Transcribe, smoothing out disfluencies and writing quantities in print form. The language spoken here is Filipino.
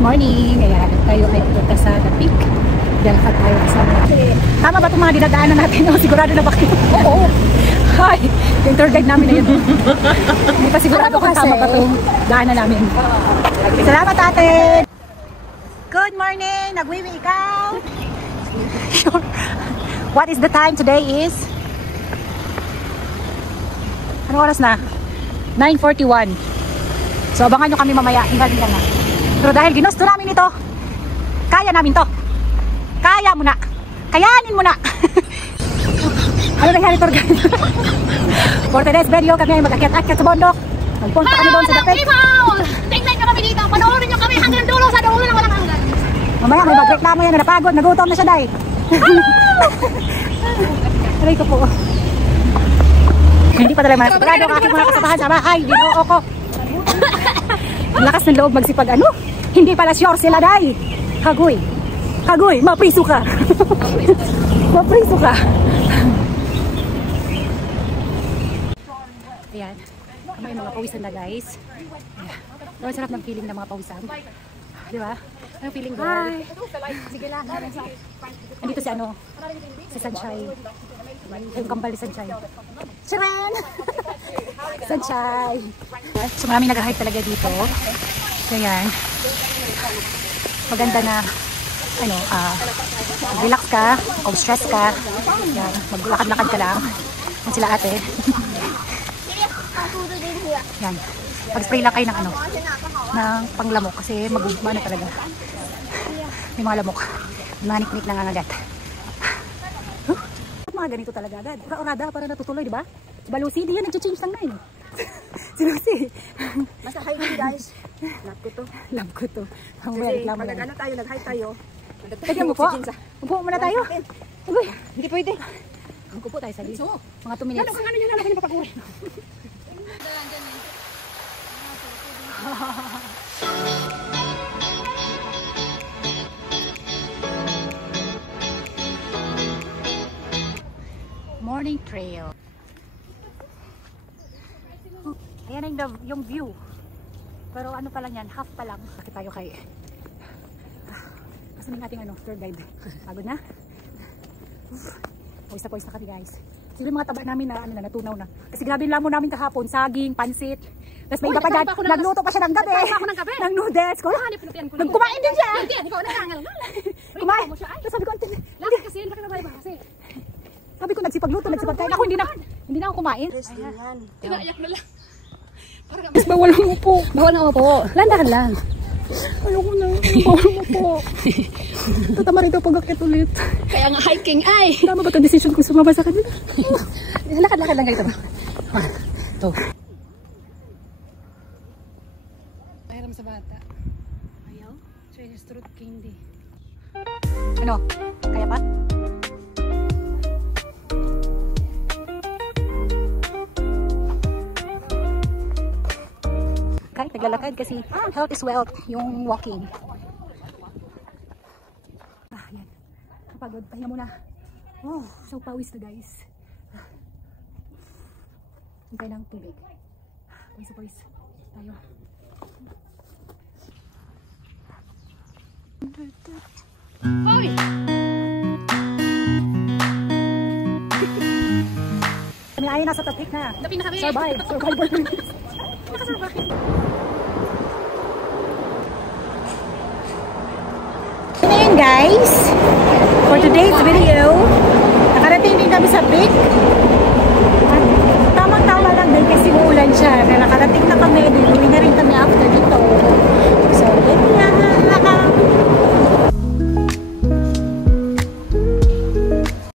Good morning! Ayan, tayo ay pupunta sa The Peak. Lalakad tayo kasama. Tama ba itong mga dinadaanan natin? O, sigurado na ba kayo? Oo! Hi! Yung tour guide namin na yun. Hindi pa sigurado kung tama pa itong daanan namin. Salamat ate! Good morning! Nagwiwi ikaw! Sure. What is the time today is? Anong oras na? 9:41. So abangan nyo kami mamaya. Hingalin lang na. Pero dahil ginusto namin ito, kaya namin to. Kaya mo na. Kayanin mo na. Ano nangyari tour guide? For today's video, kami ay mag-akyat-akyat sa bundok. Magpunta kami doon sa The Peak. Tingnan nyo kami dito. Panoorin nyo kami hanggang dulo sa dulo na walang hanggan. Mamaya may mag-reklamo yan na napagod. Nagutom na siya dahil. Aray ko po. Hindi pa talaga sigurado ang aking mga kasabahan sa bahay. Ginoo ko. Ang lakas ng loob magsipag ano? Hindi pala sure sila dahil. Hagoy. Hagoy, mapriso ka. Mapriso ka. Ayan. May mga pawisan na guys. Ayan. Sarap ng feeling ng mga pawisan. Di ba? Anong feeling ba? Sige lang. Andito si ano? Si Sunshine. Yung kambal ni Sunshine. Charan! Sunshine! So maraming nag-hike talaga dito. So yan. Maganda na ano, relax ka, kung stress ka. Yan. Maglakad-lakad ka lang. Yan sila ate. Yan. Pag-spray lang kayo ng ano, ng panglamok kasi magugma na talaga. May mga lamok. Mga niknik na nangagat. Mga ganito talaga agad. Ura-urada para natutuloy, di ba? Si Balusi, di yan nag-change lang na yun. Si Lucy. Basta hiking guys. Love ko to. Love ko to. Kasi pag nag-ano tayo, nag-hike tayo. Pwede mo po? Upo muna tayo. Uy, hindi pwede. Upo tayo sa liso. Mga 2 minutes. Ano niya na kanya papag-uwi. Morning trail. Ayan yung view. Pero ano pa lang yan, half pa lang. Bakit tayo kay kasi ng ating ano, tour guide. Pagod na? Pawis na kami guys. Sila yung mga taba namin na ano na, natunaw na. Kasi grabe yung lamo namin kahapon, saging, pansit. Tapos may iba pa dyan, nagluto pa siya ng gabi. Ng noodles. Nagkumain din siya. Ikaw na hangal. Kumain. Tapos sabi ko, laki kasi, hindi ka na kasi. Sabi ko nagsipagluto, nagsipagkain. Ako hindi na ako kumain. Tinaiyak na lang. Mas bawal mo po. Bawal na po. Landakan lang. Ayoko na. Bawal mo po. Tatama rin ito pag-akit ulit. Kaya nga hiking ay. Tama ba ito decision kung sumama sa kanila? Lakad-lakad lang kayo ito. Ito. Pahiram sa bata. Ayaw? Treasure fruit candy. Ano? Kaya pa? Kahit naglalakad kasi health is wealth, yung walking. Yan. Kapagod, pahinga muna. Oh, so pawis na guys. Hintay ng tubig. Pawis. Tayo. Hoy! Kami ayaw nasa The Peak na. Dapi na kami. Survive. Nakasurvive. Ayan guys, for today's video, nakarating din kami sa Peak.